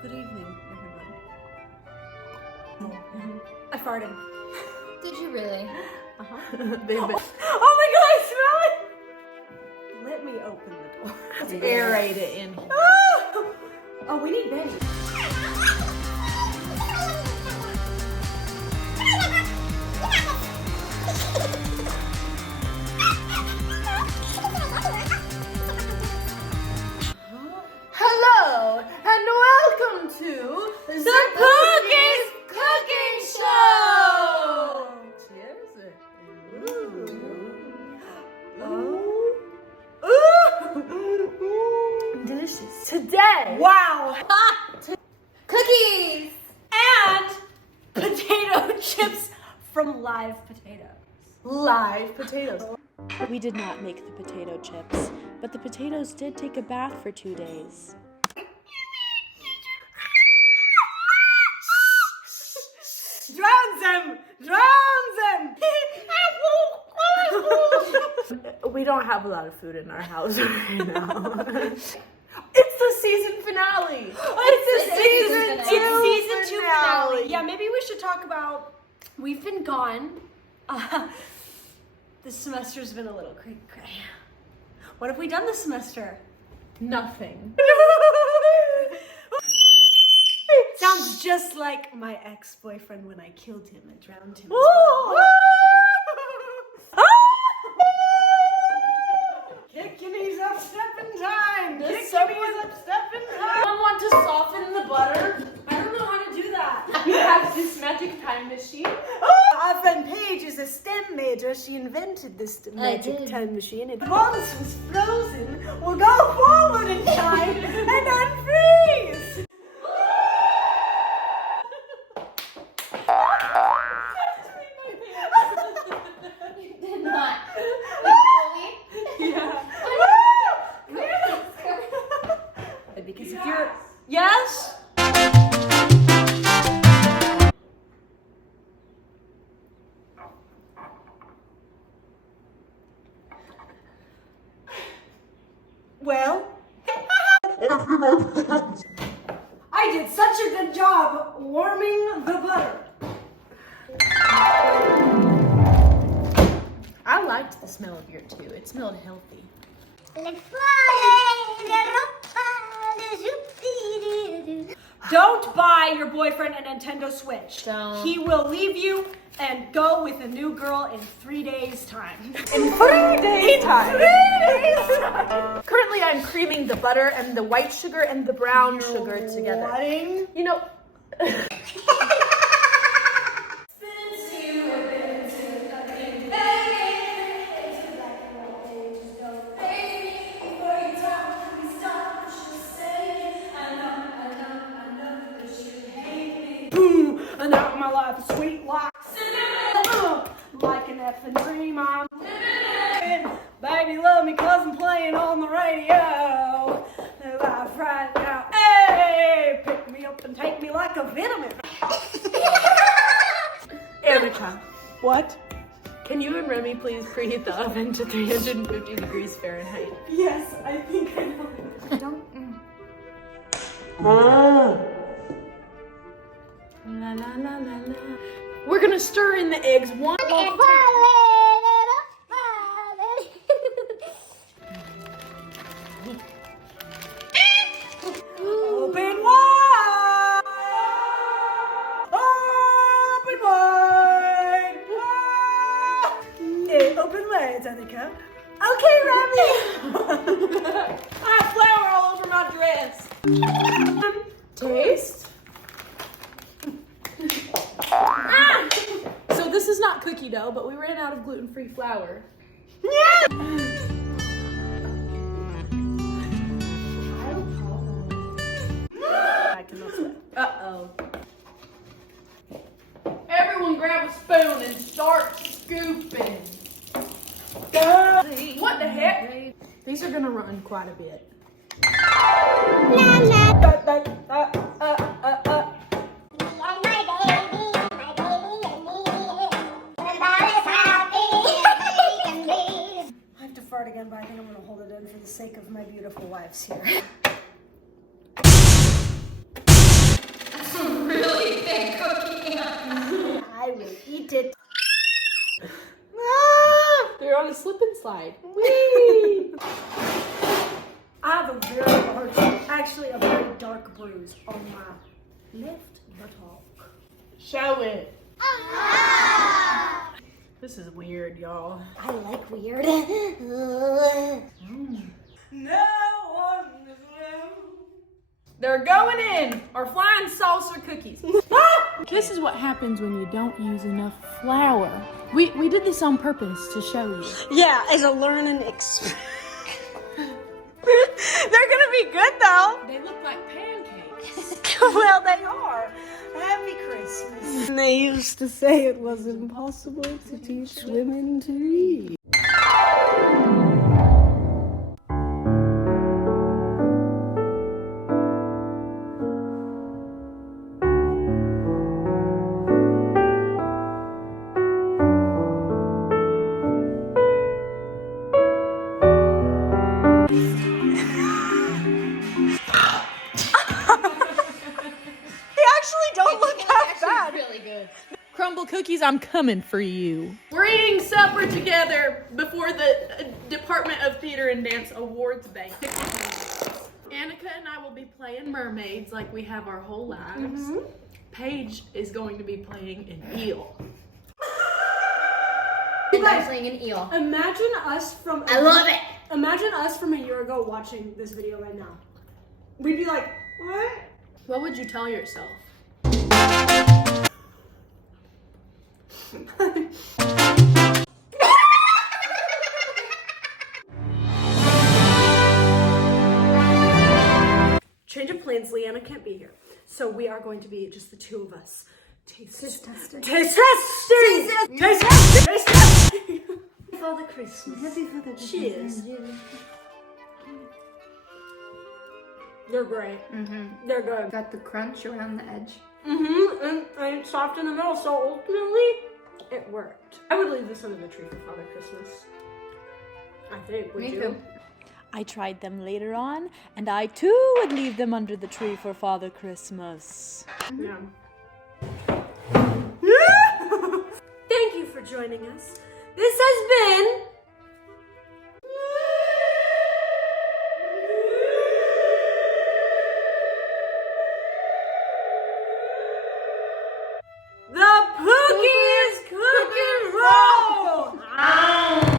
Good evening, everyone. I farted. Did you really? Oh my god, I smell it! Let me open the door. Let's aerate it in here. Oh, we need Benny. Hello and welcome to the Pookies Cooking Show. Cheers. Delicious. Today, Wow! Cookies! And potato chips from live potatoes. live potatoes. We did not make the potato chips, but the potatoes did take a bath for 2 days. Drowns them! Drowns them! We don't have a lot of food in our house right now. It's the season finale. It's the season season two finale. finale. Yeah, maybe we should talk about. We've been gone. This semester's been a little cray. What have we done this semester? Nothing. Sounds just like my ex-boyfriend when I killed him and drowned him. Kicking he's up, step in time. Kicking he's up, step in time. I want to soften the butter. I don't know how to do that. We have this magic time machine. Our friend Paige is a STEM major. She invented this magic did. time machine. It once was frozen, will go forward in time and unfreeze. You did not. Yeah. Because if you're yes. Well, I did such a good job warming the butter. I liked the smell of your too. It smelled healthy. Don't buy your boyfriend a Nintendo Switch. Don't. He will leave you and go with a new girl in 3 days' time. In 3 days time. 3 days time. Currently, I'm creaming the butter and the white sugar and the brown sugar together. Whatting? You know. Boom, and now my life is sweet like like an effing dream. I'm living. Baby, love me 'cause I'm playing on the radio. Life right now. Hey, pick me up and take me like a vitamin. Erica, What? can you and Remy please preheat the oven to 350 degrees Fahrenheit? Yes, I think I know. La la la la la. We're gonna stir in the eggs one. Open wide! Open wide! Hey, open wide, Annika. Okay, Remy! I have flour all over my dress. Taste. So this is not cookie dough, but we ran out of gluten-free flour. Uh-oh. Everyone grab a spoon and start scooping. What the heck? These are gonna run quite a bit. I have to fart again, but I think I'm gonna hold it in for the sake of my beautiful wives here. eat it. They're on a slip and slide. I have a very large, actually a very dark bruise on my left buttock. Show it. This is weird, y'all. I like weird. No one is left. They're going in. Our flying saucer cookies. This is what happens when you don't use enough flour. We did this on purpose to show you. Yeah, as a learning experience. They're gonna be good though. They look like pancakes. Well, they are. Happy Christmas. They used to say it was impossible to teach women to read. Don't look half bad. Really good. Crumble cookies, I'm coming for you. We're eating supper together before the Department of Theater and Dance Awards banquet. Annika and I will be playing mermaids like we have our whole lives. Paige is going to be playing an eel. And I'm playing an eel. Imagine us from. I love it. Imagine us from a year ago watching this video right now. We'd be like, what? What would you tell yourself? Change of plans, Leanna can't be here. So we are going to be just the two of us. Taste testing. Taste testing. Taste testing. Taste testing. Father Christmas. Happy Father Christmas. Cheers. They're great. They're good. Got the crunch around the edge. And it's soft in the middle, so ultimately, it worked. I would leave this under the tree for Father Christmas. I think, would Me you? too. I tried them later on, and I too would leave them under the tree for Father Christmas. Yeah. Thank you for joining us. This has been